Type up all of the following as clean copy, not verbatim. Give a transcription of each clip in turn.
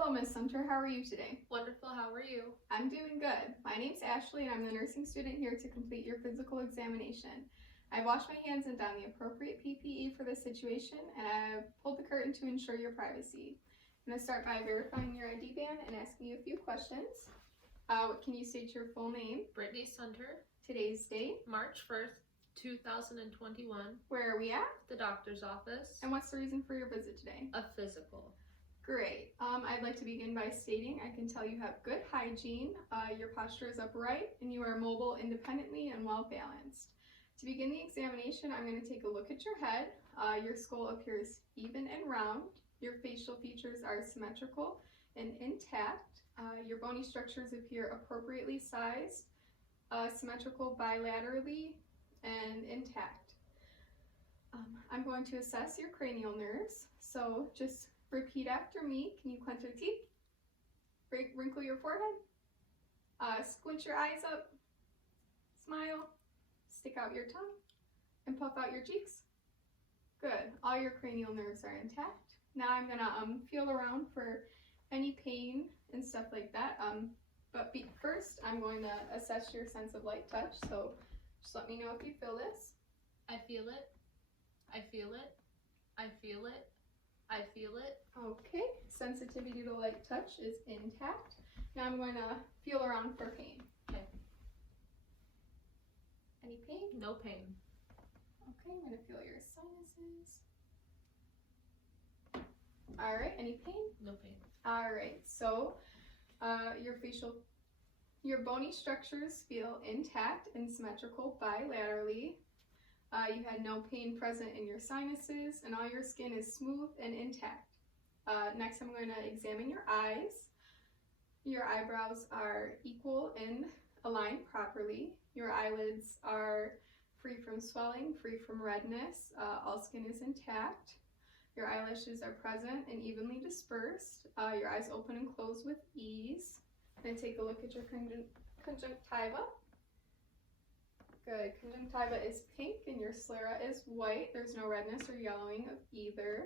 Hello, Miss Sumter. How are you today? Wonderful. How are you? I'm doing good. My name's Ashley, and I'm the nursing student here to complete your physical examination. I've washed my hands and done the appropriate PPE for this situation, and I've pulled the curtain to ensure your privacy. I'm going to start by verifying your ID band and asking you a few questions. Can you state your full name? Brittany Sunter. Today's date? March 1st, 2021. Where are we at? The doctor's office. And what's the reason for your visit today? A physical. Great. I'd like to begin by stating I can tell you have good hygiene, your posture is upright, and you are mobile independently and well balanced. To begin the examination, I'm going to take a look at your head. Your skull appears even and round. Your facial features are symmetrical and intact. Your bony structures appear appropriately sized, symmetrical bilaterally, and intact. I'm going to assess your cranial nerves, so just repeat after me. Can you clench your teeth? Wrinkle your forehead? Squint your eyes up? Smile? Stick out your tongue? And puff out your cheeks? Good. All your cranial nerves are intact. Now I'm gonna feel around for any pain and stuff like that. But first, I'm going to assess your sense of light touch. So just let me know if you feel this. I feel it. I feel it. I feel it. I feel it. Okay, sensitivity to light touch is intact. Now I'm going to feel around for pain. Okay. Any pain? No pain. Okay, I'm going to feel your sinuses. All right, any pain? No pain. All right, so your bony structures feel intact and symmetrical bilaterally. You had no pain present in your sinuses, and all your skin is smooth and intact. Next, I'm going to examine your eyes. Your eyebrows are equal and aligned properly. Your eyelids are free from swelling, free from redness. All skin is intact. Your eyelashes are present and evenly dispersed. Your eyes open and close with ease. And take a look at your conjunctiva. Good. Conjunctiva is pink and your sclera is white. There's no redness or yellowing of either.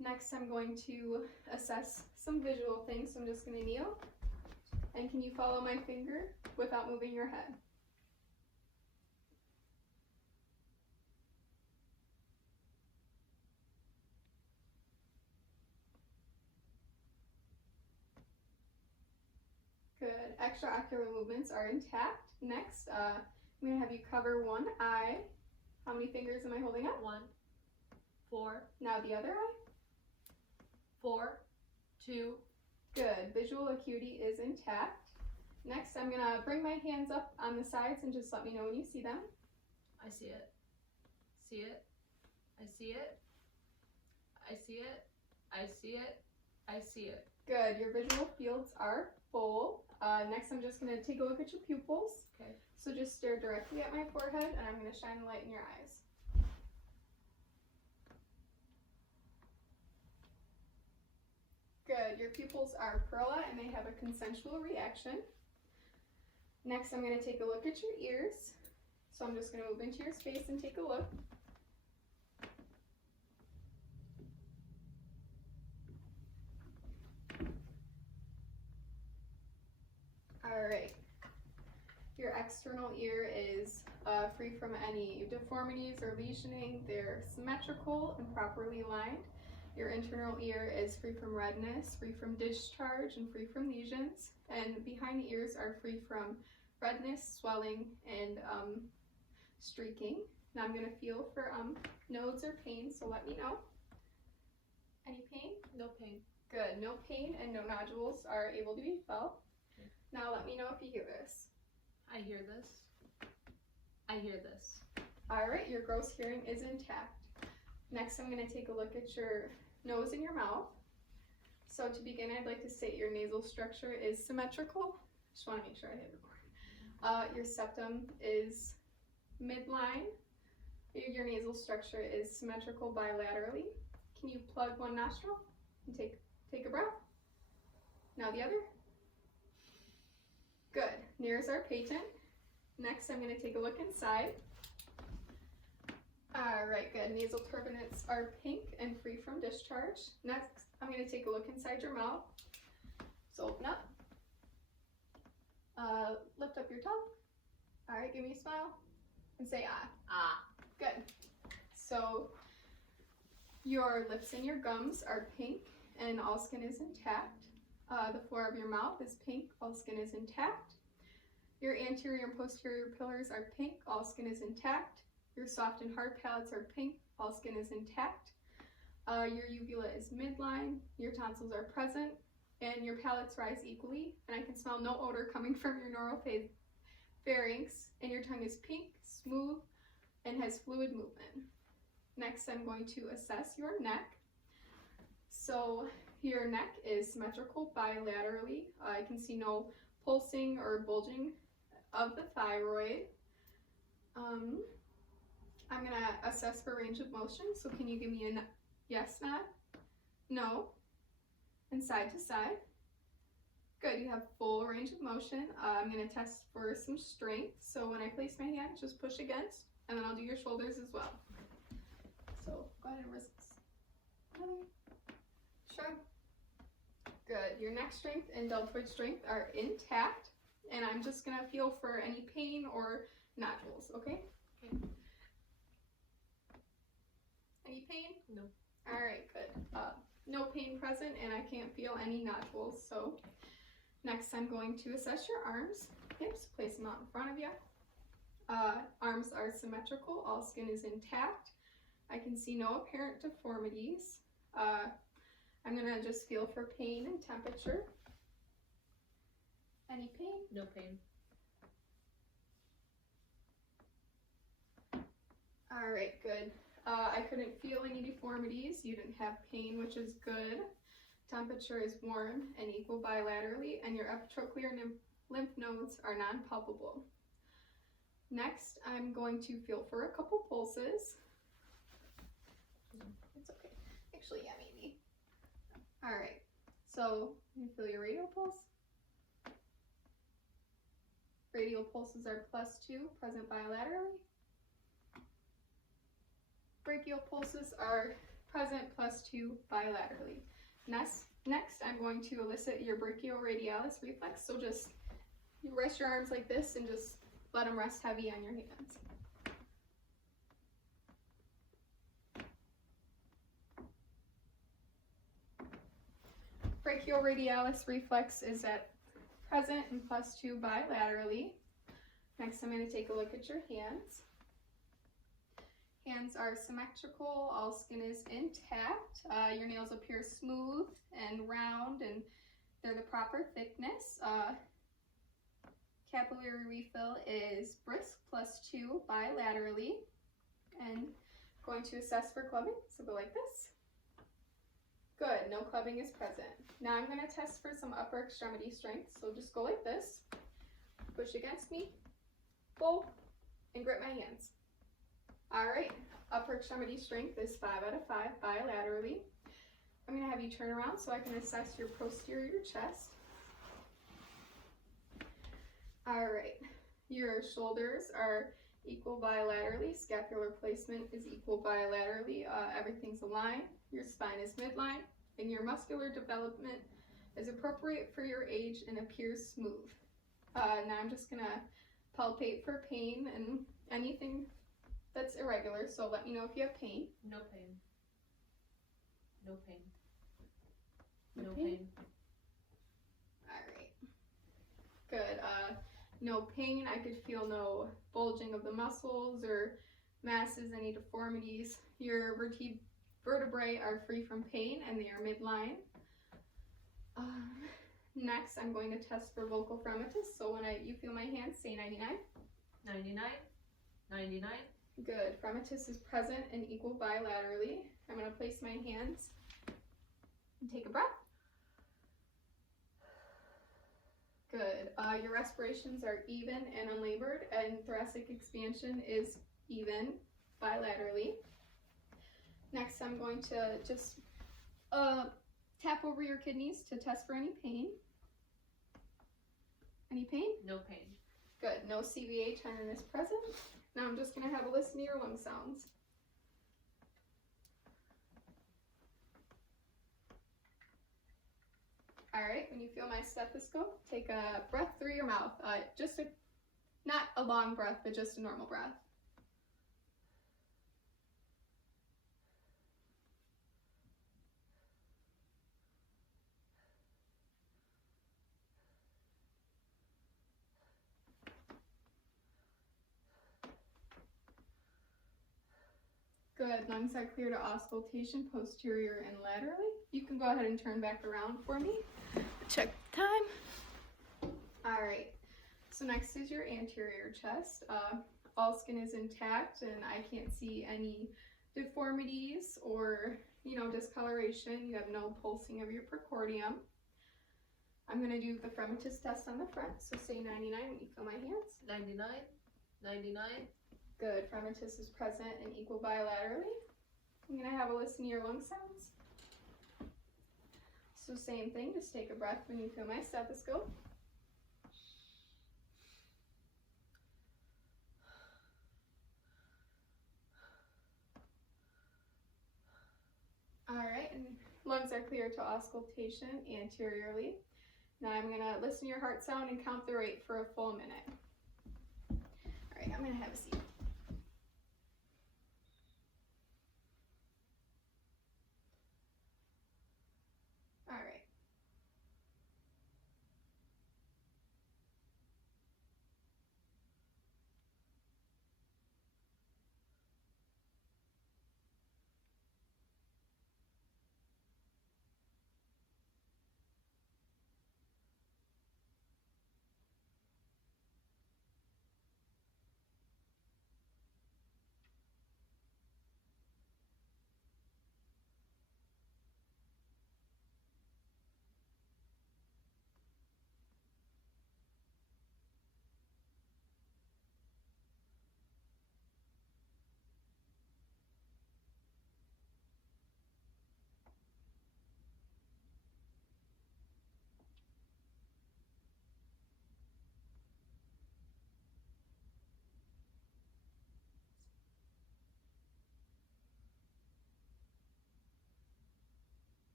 Next, I'm going to assess some visual things. So I'm just going to kneel. And can you follow my finger without moving your head? Good. Extraocular movements are intact. Next, I'm going to have you cover one eye. How many fingers am I holding up? 1, 4, Now the other eye. 4, 2. Good. Visual acuity is intact. Next, I'm going to bring my hands up on the sides and just let me know when you see them. I see it. See it. I see it. I see it. I see it. I see it. Good. Your visual fields are full. Next, I'm just going to take a look at your pupils. Okay. So just stare directly at my forehead, and I'm going to shine the light in your eyes. Good. Your pupils are pearla, and they have a consensual reaction. Next, I'm going to take a look at your ears. So I'm just going to move into your space and take a look. All right. Your external ear is free from any deformities or lesioning. They're symmetrical and properly lined. Your internal ear is free from redness, free from discharge, and free from lesions. And behind the ears are free from redness, swelling, and streaking. Now I'm going to feel for nodes or pain, so let me know. Any pain? No pain. Good. No pain and no nodules are able to be felt. Now let me know if you hear this. I hear this. I hear this. All right, your gross hearing is intact. Next, I'm going to take a look at your nose and your mouth. So to begin, I'd like to state your nasal structure is symmetrical. Just want to make sure I hit record. Your septum is midline. Your nasal structure is symmetrical bilaterally. Can you plug one nostril and take a breath? Now the other. Good. Nears are patent. Next, I'm going to take a look inside. Alright, good. Nasal turbinates are pink and free from discharge. Next, I'm going to take a look inside your mouth. So open up. Lift up your tongue. Alright, give me a smile. And say ah. Ah. Good. So your lips and your gums are pink and all skin is intact. The floor of your mouth is pink, all skin is intact. Your anterior and posterior pillars are pink, all skin is intact. Your soft and hard palates are pink, all skin is intact. Your uvula is midline, your tonsils are present, and your palates rise equally. And I can smell no odor coming from your neuropharynx, and your tongue is pink, smooth, and has fluid movement. Next, I'm going to assess your neck. So your neck is symmetrical bilaterally. I can see no pulsing or bulging of the thyroid. I'm gonna assess for range of motion. So can you give me a yes nod? No? And side to side? Good, you have full range of motion. I'm gonna test for some strength. So when I place my hand, just push against, and then I'll do your shoulders as well. So go ahead and wrists. Shrug. Good. Your neck strength and deltoid strength are intact, and I'm just gonna feel for any pain or nodules. Okay? Okay. Any pain? No. All right. Good. No pain present, and I can't feel any nodules. So next, I'm going to assess your arms. Okay, just place them out in front of you. Arms are symmetrical. All skin is intact. I can see no apparent deformities. I'm gonna just feel for pain and temperature. Any pain? No pain. All right, good. I couldn't feel any deformities. You didn't have pain, which is good. Temperature is warm and equal bilaterally, and your epitrochlear lymph nodes are non-palpable. Next, I'm going to feel for a couple pulses. It's okay. Actually, yeah, maybe. All right. So you feel your radial pulse. Radial pulses are +2, present bilaterally. Brachial pulses are present +2 bilaterally. Next, I'm going to elicit your brachioradialis reflex. So just you rest your arms like this and just let them rest heavy on your hands. Brachioradialis reflex is at present and +2 bilaterally. Next, I'm going to take a look at your hands. Hands are symmetrical, all skin is intact. Your nails appear smooth and round, and they're the proper thickness. Capillary refill is brisk +2 bilaterally. And going to assess for clubbing, so go like this. Good, no clubbing is present. Now I'm going to test for some upper extremity strength, so just go like this. Push against me, pull, and grip my hands. All right, upper extremity strength is 5 out of 5 bilaterally. I'm going to have you turn around so I can assess your posterior chest. All right, your shoulders are equal bilaterally. Scapular placement is equal bilaterally. Everything's aligned. Your spine is midline, and your muscular development is appropriate for your age and appears smooth. Now I'm just going to palpate for pain and anything that's irregular, so let me know if you have pain. No pain. No pain. No No pain? pain. Alright. Good. No pain. I could feel no bulging of the muscles or masses, any deformities. Your vertebrae are free from pain and they are midline. Next, I'm going to test for vocal fremitus. So when you feel my hand, say 99. 99. 99. Good. Fremitus is present and equal bilaterally. I'm going to place my hands and take a breath. Good. Your respirations are even and unlabored, and thoracic expansion is even bilaterally. Next, I'm going to just tap over your kidneys to test for any pain. Any pain? No pain. Good. No CVA tenderness present. Now I'm just going to have a listen to your lung sounds. you feel my stethoscope, take a breath through your mouth. Not a long breath, but just a normal breath. Good, lungs are clear to auscultation, posterior and laterally. You can go ahead and turn back around for me. Check the time. All right, so next is your anterior chest. All skin is intact and I can't see any deformities or, discoloration. You have no pulsing of your precordium. I'm gonna do the Fremitus test on the front, so say 99 when you feel my hands. 99, 99. Good, Fremitus is present and equal bilaterally. I'm gonna have a listen to your lung sounds. So same thing, just take a breath when you feel my stethoscope. All right, and lungs are clear to auscultation anteriorly. Now I'm gonna listen to your heart sound and count the rate for a full minute. All right, I'm gonna have a seat. All right.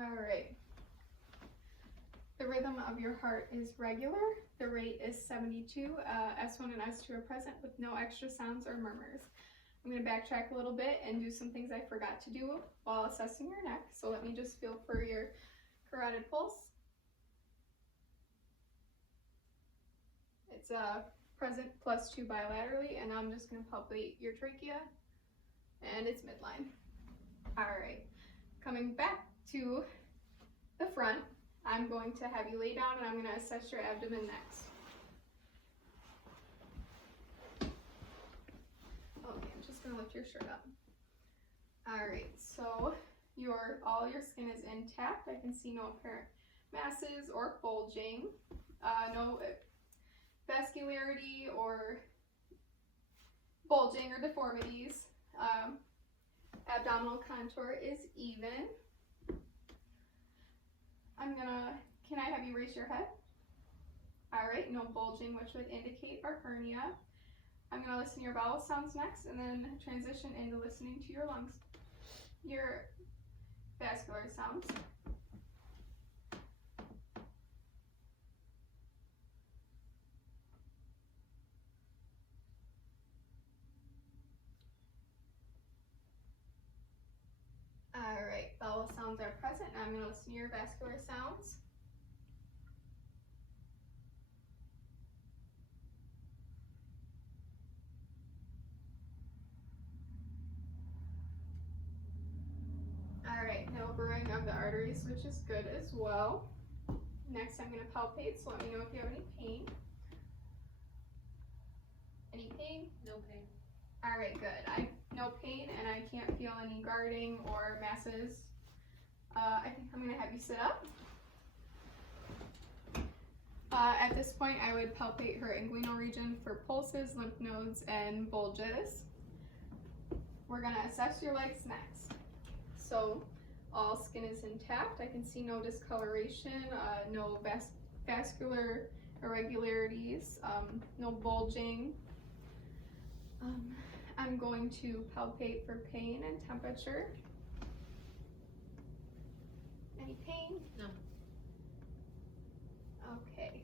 All right. The rhythm of your heart is regular. The rate is 72. S1 and S2 are present with no extra sounds or murmurs. I'm going to backtrack a little bit and do some things I forgot to do while assessing your neck. So let me just feel for your carotid pulse. It's present +2 bilaterally, and I'm just going to palpate your trachea, and it's midline. All right, coming back to the front, I'm going to have you lay down and I'm going to assess your abdomen next. Okay, I'm just going to lift your shirt up. All right, so all your skin is intact. I can see no apparent masses or bulging, no vascularity or bulging or deformities. Abdominal contour is even. Can I have you raise your head? All right, no bulging, which would indicate a hernia. I'm gonna listen to your bowel sounds next and then transition into listening to your lungs, your vascular sounds. All right, bowel sounds are present. Now I'm going to listen to your vascular sounds. All right, no burring of the arteries, which is good as well. Next, I'm going to palpate, so let me know if you have any pain. Any pain? No pain. All right, good. No pain, and I can't feel any guarding or masses. I think I'm going to have you sit up. At this point, I would palpate her inguinal region for pulses, lymph nodes, and bulges. We're going to assess your legs next. So all skin is intact. I can see no discoloration, no vascular irregularities, no bulging. I'm going to palpate for pain and temperature. Any pain? No. Okay.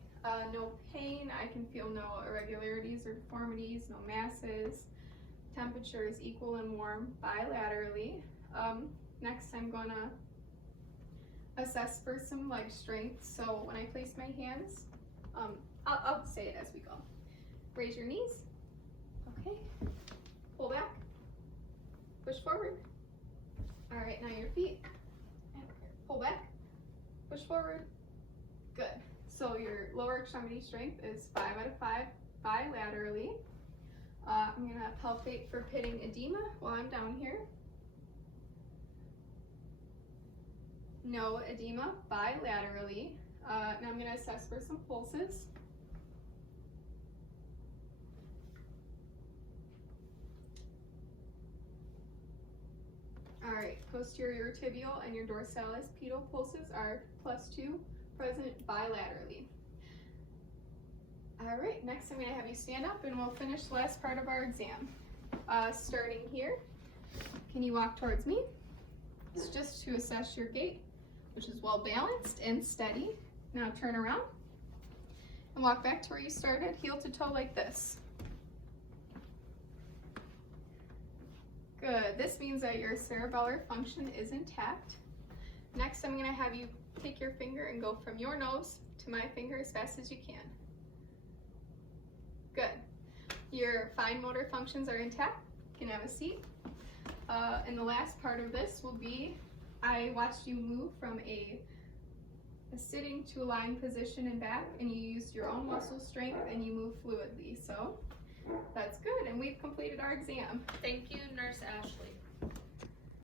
No pain. I can feel no irregularities or deformities, no masses. Temperature is equal and warm bilaterally. Next, I'm gonna assess for some leg strength. So when I place my hands, I'll say it as we go. Raise your knees. Okay. Pull back. Push forward. All right, now your feet. Pull back. Push forward. Good. So your lower extremity strength is 5 out of 5 bilaterally. I'm gonna palpate for pitting edema while I'm down here. No edema bilaterally. Now I'm gonna assess for some pulses. All right, posterior tibial and your dorsalis pedal pulses are +2, present bilaterally. All right, next I'm gonna have you stand up and we'll finish the last part of our exam. Starting here, can you walk towards me? It's just to assess your gait, which is well balanced and steady. Now turn around and walk back to where you started, heel to toe like this. Good, this means that your cerebellar function is intact. Next, I'm gonna have you take your finger and go from your nose to my finger as fast as you can. Good. Your fine motor functions are intact. You can have a seat. And the last part of this will be, I watched you move from a sitting to a lying position and back, and you used your own muscle strength and you move fluidly. So that's good, and we've completed our exam. Thank you, Nurse Ashley.